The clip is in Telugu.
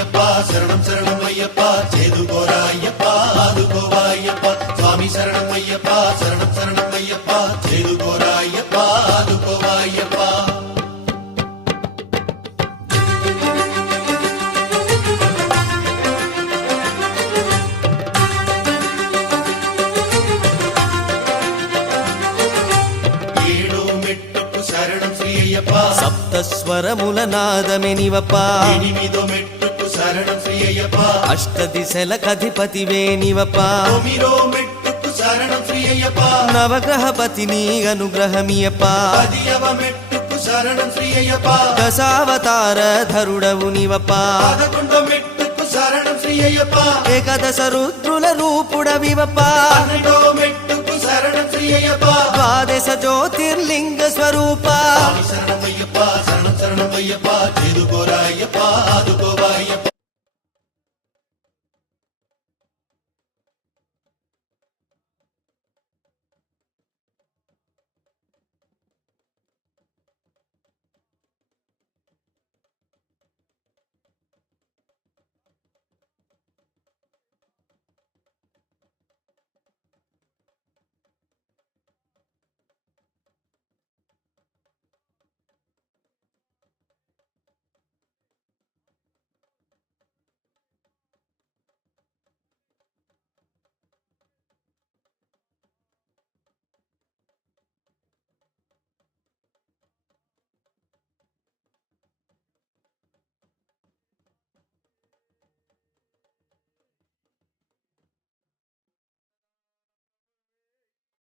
శరణమయ్యప్ప శరణం శరణమయ్యప్ప చేదుకోరాయ్యప్ప ఆదుకోవాయ్యప్ప స్వామి శరణమయ్యప్ప శరణం శరణమయ్యప్ప చేదుకోరాయ్యప్ప ఆదుకోవాయ్యప్ప శరణం శ్రీ అయ్యప్ప సప్తస్వరముల నాదమెనివప్ప ఎనిమిదో మెట్టుకు శరణం శ్రీ అయ్యప్ప అష్టదిశల కధిపతివే నివప్ప తొమ్మిదో మెట్టుకు శరణం శ్రీ అయ్యప్ప నవగ్రహపతి నీ అనుగ్రహమియప్ప పదియవ మెట్టుకు శరణం శ్రీ అయ్యప్ప దశావతార ధరుడవు నివప్ప 11వ మెట్టుకు శరణం శ్రీ అయ్యప్ప ఏకదశ రుద్రుల రూపుడవివప్ప 12వ మెట్టుకు శరణం శ్రీ అయ్యప్ప ద్వాదశ జ్యోతిర్లింగ స్వరూప స్వామి శరణమయ్యప్ప శరణం శరణమయ్యప్ప చేదుకోరాయ్యప్ప ఆదుకోవాయ్యప్ప